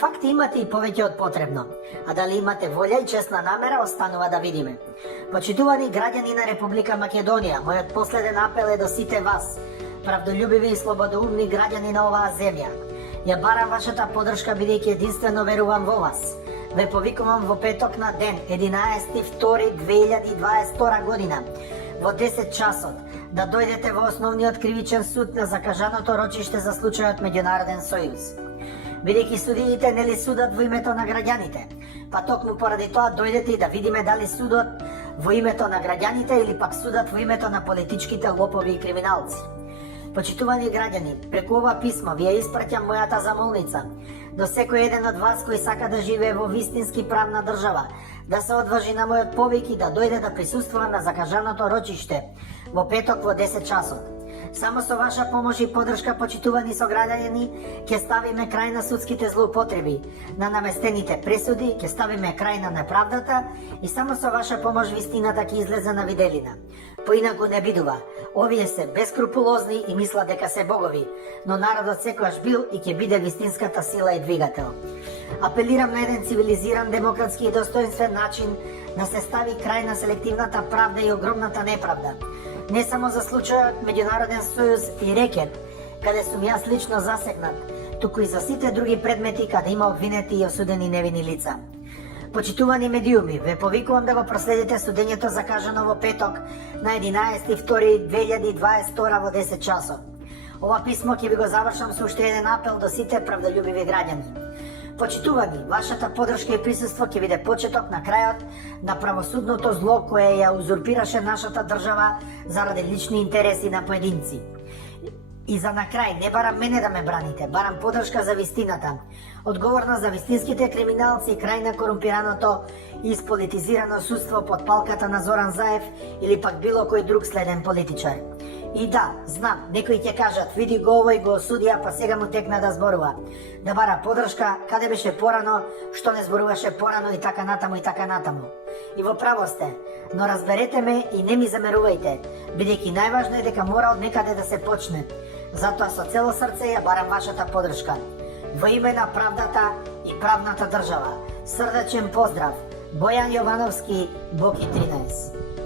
факти имате и повеќе од потребно, а дали имате волја и честна намера останува да видиме. Почитувани граѓани на Република Македонија, мојот последен апел е до сите вас, правдолюбиви и слободоумни граѓани на оваа земја. Ја барам вашата поддршка бидејќи единствено верувам во вас. Ве повикувам во петок на ден, 11.2.2022 година, во 10 часот, да дојдете во Основниот кривичен суд на закажаното рочиште за случајот Меѓународен сојуз. Бидејќи судиите нели судат во името на граѓаните, па токму поради тоа дојдете и да видиме дали судот во името на граѓаните или пак судат во името на политичките лопови и криминалци. Почитувани граѓани, преку ова писмо ви ја испраќам мојата замолница до секој еден од вас кој сака да живее во вистински правна држава, да се одважи на мојот повик и да дојде да присуствува на закажаното рочиште во петок во 10 часот. Само со ваша помош и поддршка, почитувани сограѓани, ќе ставиме крај на судските злоупотреби, на наместените пресуди, ќе ставиме крај на неправдата и само со ваша помош вистината ќе излезе на виделина. Поинаку не бидува. Овие се бескрупулозни и мислат дека се богови, но народот секогаш бил и ќе биде вистинската сила и двигател. Апелирам на еден цивилизиран, демократски и достоинствен начин да се стави крај на селективната правда и огромната неправда. Не само за случајот Меѓународен сојуз и рекет, каде сум јас лично засегнат, туку и за сите други предмети каде има обвинети и осудени невини лица. Почитувани медиуми, ве повикувам да го проследите судењето закажано во петок на 11.2.2022 во 10 часот. Ова писмо ќе ви го завршам со уште еден апел до сите правдолюбиви граѓани. Почитувани, вашата поддршка и присуство ќе биде почеток на крајот на правосудното зло кое ја узурпираше нашата држава заради лични интереси на поединци. И за на крај, не барам мене да ме браните, барам поддршка за вистината, одговорна за вистинските криминалци, крај на корумпираното и ispolitizirано судство под палката на Зоран Заев или пак било кој друг следен политичар. И да, знам, некои ќе кажат, види го овој го осудија, па сега му текна да зборува. Да бара поддршка, каде беше порано, што не зборуваше порано и така натаму и така натаму. И во право сте, но разберете ме и не ми замерувајте, бидејќи најважно е дека мора од некаде да се почне. Затоа со цело срце ја барам вашата поддршка. Во име на правдата и правната држава. Срдечен поздрав. Бојан Јовановски, Боки 13.